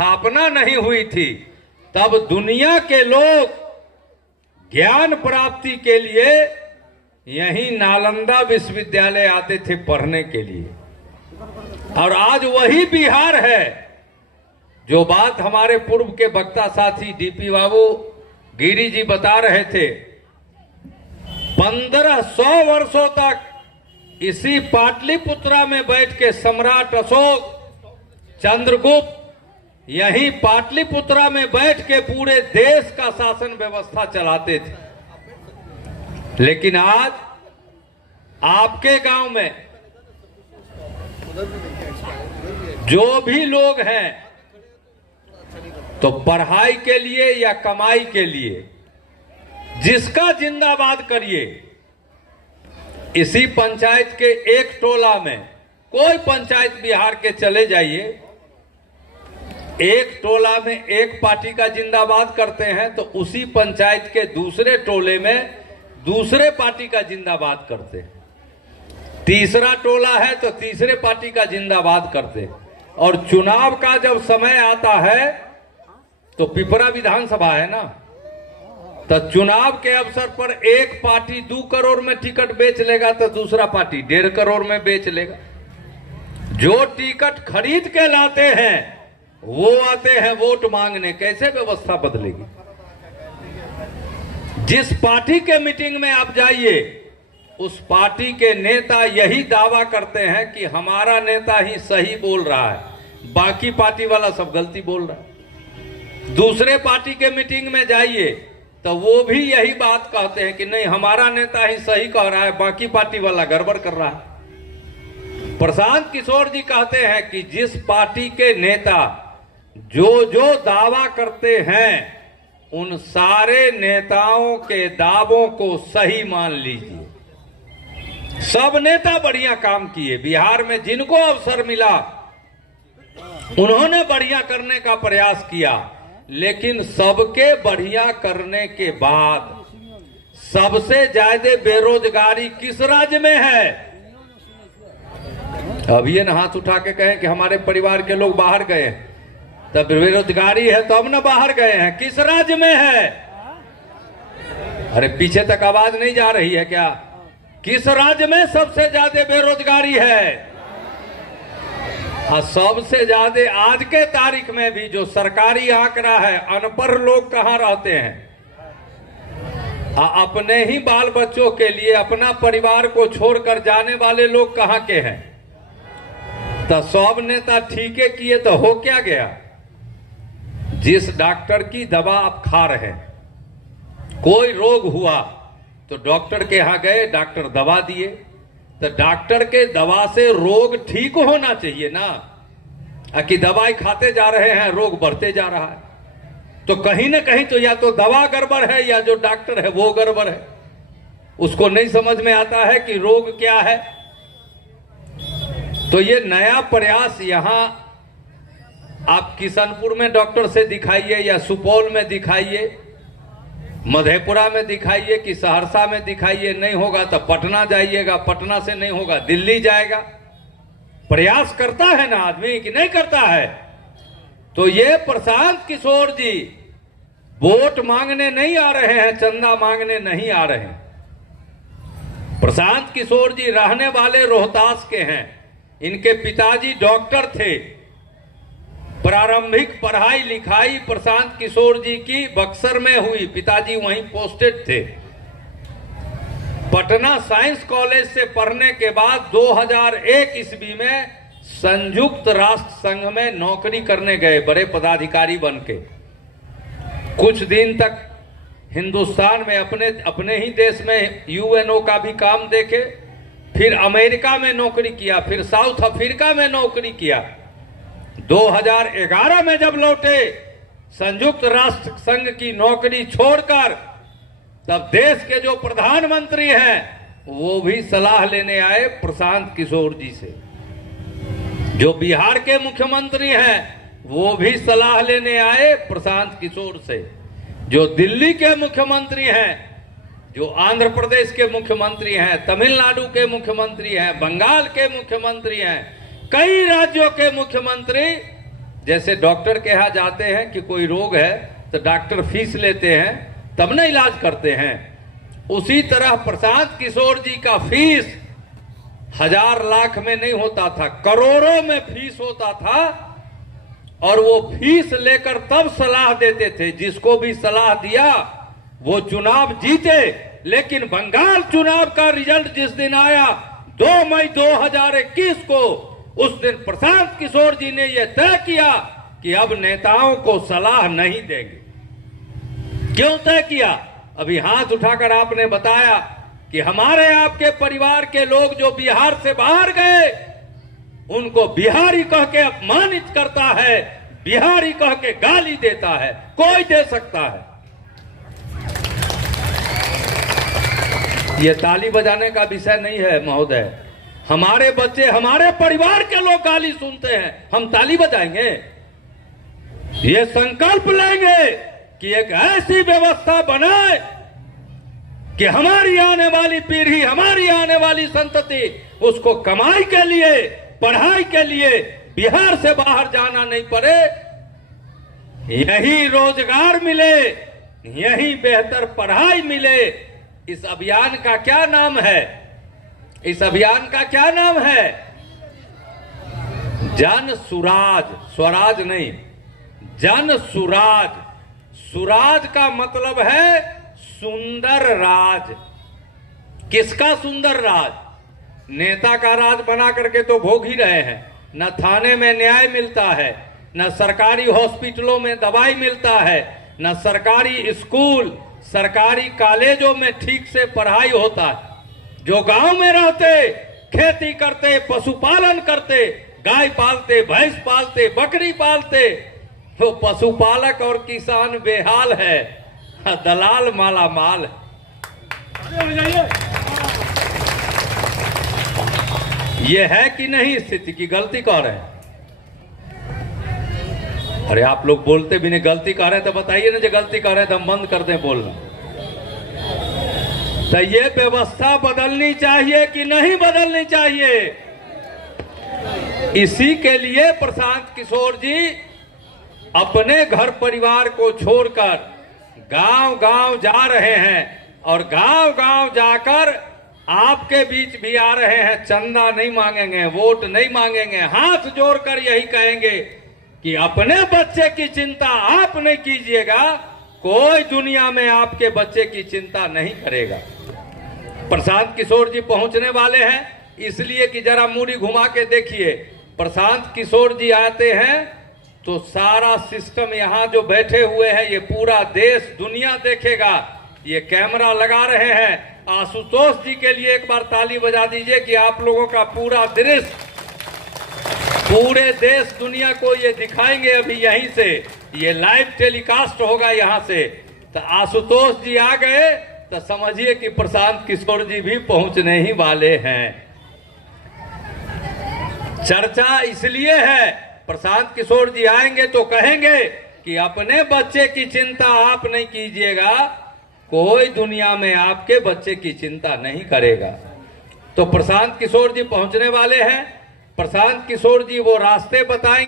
स्थापना नहीं हुई थी तब दुनिया के लोग ज्ञान प्राप्ति के लिए यहीं नालंदा विश्वविद्यालय आते थे पढ़ने के लिए। और आज वही बिहार है जो बात हमारे पूर्व के वक्ता साथी डीपी बाबू गिरी जी बता रहे थे। 1500 वर्षों तक इसी पाटलिपुत्रा में बैठ के सम्राट अशोक, चंद्रगुप्त यहीं पाटलिपुत्रा में बैठ के पूरे देश का शासन व्यवस्था चलाते थे। लेकिन आज आपके गांव में जो भी लोग हैं तो पढ़ाई के लिए या कमाई के लिए जिसका जिंदाबाद करिए, इसी पंचायत के एक टोला में कोई पंचायत बिहार के चले जाइए, एक टोला में एक पार्टी का जिंदाबाद करते हैं तो उसी पंचायत के दूसरे टोले में दूसरे पार्टी का जिंदाबाद करते हैं। तीसरा टोला है तो तीसरे पार्टी का जिंदाबाद करते हैं। और चुनाव का जब समय आता है तो पिपरा विधानसभा है ना, तो चुनाव के अवसर पर एक पार्टी 2 करोड़ में टिकट बेच लेगा तो दूसरा पार्टी 1.5 करोड़ में बेच लेगा। जो टिकट खरीद के लाते हैं वो आते हैं वोट मांगने। कैसे व्यवस्था बदलेगी? जिस पार्टी के मीटिंग में आप जाइए उस पार्टी के नेता यही दावा करते हैं कि हमारा नेता ही सही बोल रहा है, बाकी पार्टी वाला सब गलती बोल रहा है। दूसरे पार्टी के मीटिंग में जाइए तो वो भी यही बात कहते हैं कि नहीं, हमारा नेता ही सही कह रहा है, बाकी पार्टी वाला गड़बड़ कर रहा है। प्रशांत किशोर जी कहते हैं कि जिस पार्टी के नेता जो जो दावा करते हैं उन सारे नेताओं के दावों को सही मान लीजिए। सब नेता बढ़िया काम किए, बिहार में जिनको अवसर मिला उन्होंने बढ़िया करने का प्रयास किया, लेकिन सबके बढ़िया करने के बाद सबसे ज्यादा बेरोजगारी किस राज्य में है? अब ये न हाथ उठा के कहें कि हमारे परिवार के लोग बाहर गए हैं, तब बेरोजगारी है तो अब न बाहर गए हैं। किस राज्य में है? अरे पीछे तक आवाज नहीं जा रही है क्या? किस राज्य में सबसे ज्यादा बेरोजगारी है? और सबसे ज्यादा आज के तारीख में भी जो सरकारी आंकड़ा है, अनपढ़ लोग कहां रहते हैं? अपने ही बाल बच्चों के लिए अपना परिवार को छोड़कर जाने वाले लोग कहां के हैं? तो सब नेता ठीके किए तो हो क्या गया? जिस डॉक्टर की दवा आप खा रहे हैं, कोई रोग हुआ तो डॉक्टर के यहां गए, डॉक्टर दवा दिए, तो डॉक्टर के दवा से रोग ठीक होना चाहिए ना, कि दवाई खाते जा रहे हैं रोग बढ़ते जा रहा है। तो कहीं ना कहीं तो या तो दवा गड़बड़ है या जो डॉक्टर है वो गड़बड़ है। उसको नहीं समझ में आता है कि रोग क्या है। तो ये नया प्रयास यहां आप किशनपुर में डॉक्टर से दिखाइए या सुपौल में दिखाइए, मधेपुरा में दिखाइए कि सहरसा में दिखाइए, नहीं होगा तो पटना जाइएगा, पटना से नहीं होगा दिल्ली जाएगा। प्रयास करता है ना आदमी कि नहीं करता है? तो ये प्रशांत किशोर जी वोट मांगने नहीं आ रहे हैं, चंदा मांगने नहीं आ रहे हैं। प्रशांत किशोर जी रहने वाले रोहतास के हैं। इनके पिताजी डॉक्टर थे। प्रारंभिक पढ़ाई लिखाई प्रशांत किशोर जी की बक्सर में हुई, पिताजी वहीं पोस्टेड थे। पटना साइंस कॉलेज से पढ़ने के बाद 2001 ईस्वी में संयुक्त राष्ट्र संघ में नौकरी करने गए, बड़े पदाधिकारी बनके। कुछ दिन तक हिंदुस्तान में अपने ही देश में यूएनओ का भी काम देखे, फिर अमेरिका में नौकरी किया, फिर साउथ अफ्रीका में नौकरी किया। 2011 में जब लौटे संयुक्त राष्ट्र संघ की नौकरी छोड़कर, तब देश के जो प्रधानमंत्री हैं वो भी सलाह लेने आए प्रशांत किशोर जी से। जो बिहार के मुख्यमंत्री हैं वो भी सलाह लेने आए प्रशांत किशोर से। जो दिल्ली के मुख्यमंत्री हैं, जो आंध्र प्रदेश के मुख्यमंत्री हैं, तमिलनाडु के मुख्यमंत्री हैं, बंगाल के मुख्यमंत्री हैं, कई राज्यों के मुख्यमंत्री जैसे डॉक्टर के यहाँ जाते हैं कि कोई रोग है तो डॉक्टर फीस लेते हैं तब ना इलाज करते हैं, उसी तरह प्रशांत किशोर जी का फीस 1000 लाख में नहीं होता था, करोड़ों में फीस होता था। और वो फीस लेकर तब सलाह देते थे, जिसको भी सलाह दिया वो चुनाव जीते। लेकिन बंगाल चुनाव का रिजल्ट जिस दिन आया 2 मई 2021 को, उस दिन प्रशांत किशोर जी ने यह तय किया कि अब नेताओं को सलाह नहीं देंगे। क्यों तय किया? अभी हाथ उठाकर आपने बताया कि हमारे आपके परिवार के लोग जो बिहार से बाहर गए उनको बिहारी कह के अपमानित करता है, बिहारी कह के गाली देता है, कोई दे सकता है। यह ताली बजाने का विषय नहीं है महोदय। हमारे बच्चे, हमारे परिवार के लोग गाली सुनते हैं, हम ताली बजाएंगे? ये संकल्प लेंगे कि एक ऐसी व्यवस्था बनाए कि हमारी आने वाली पीढ़ी, हमारी आने वाली संतति उसको कमाई के लिए, पढ़ाई के लिए बिहार से बाहर जाना नहीं पड़े, यही रोजगार मिले, यही बेहतर पढ़ाई मिले। इस अभियान का क्या नाम है? इस अभियान का क्या नाम है? जन सुराज, स्वराज नहीं, जन सुराज। सुराज का मतलब है सुंदर राज। किसका सुंदर राज? नेता का राज बना करके तो भोग ही रहे हैं। न थाने में न्याय मिलता है, न सरकारी हॉस्पिटलों में दवाई मिलता है, न सरकारी स्कूल, सरकारी कॉलेजों में ठीक से पढ़ाई होता है। जो गांव में रहते, खेती करते, पशुपालन करते, गाय पालते, भैंस पालते, बकरी पालते, तो पशुपालक और किसान बेहाल है, दलाल माला माल है। ये है कि नहीं स्थिति की? गलती कह रहे हैं? अरे आप लोग बोलते भी नहीं, गलती कह रहे हैं तो बताइए ना। जो गलती कह रहे हैं तो हम बंद कर दें बोलना। तो ये व्यवस्था बदलनी चाहिए कि नहीं बदलनी चाहिए? इसी के लिए प्रशांत किशोर जी अपने घर परिवार को छोड़कर गांव गांव जा रहे हैं और गांव गांव जाकर आपके बीच भी आ रहे हैं। चंदा नहीं मांगेंगे, वोट नहीं मांगेंगे, हाथ जोड़कर यही कहेंगे कि अपने बच्चे की चिंता आप नहीं कीजिएगा, कोई दुनिया में आपके बच्चे की चिंता नहीं करेगा। प्रशांत किशोर जी पहुंचने वाले हैं, इसलिए कि जरा मूड़ी घुमा के देखिए। प्रशांत किशोर जी आते हैं तो सारा सिस्टम यहाँ जो बैठे हुए हैं, ये पूरा देश दुनिया देखेगा। ये कैमरा लगा रहे हैं। आशुतोष जी के लिए एक बार ताली बजा दीजिए कि आप लोगों का पूरा दृश्य पूरे देश दुनिया को ये दिखाएंगे। अभी यहीं से ये लाइव टेलीकास्ट होगा यहाँ से। तो आशुतोष जी आ गए तो समझिए कि प्रशांत किशोर जी भी पहुंचने ही वाले हैं। चर्चा इसलिए है, प्रशांत किशोर जी आएंगे तो कहेंगे कि अपने बच्चे की चिंता आप नहीं कीजिएगा, कोई दुनिया में आपके बच्चे की चिंता नहीं करेगा। तो प्रशांत किशोर जी पहुंचने वाले हैं। प्रशांत किशोर जी वो रास्ते बताएंगे।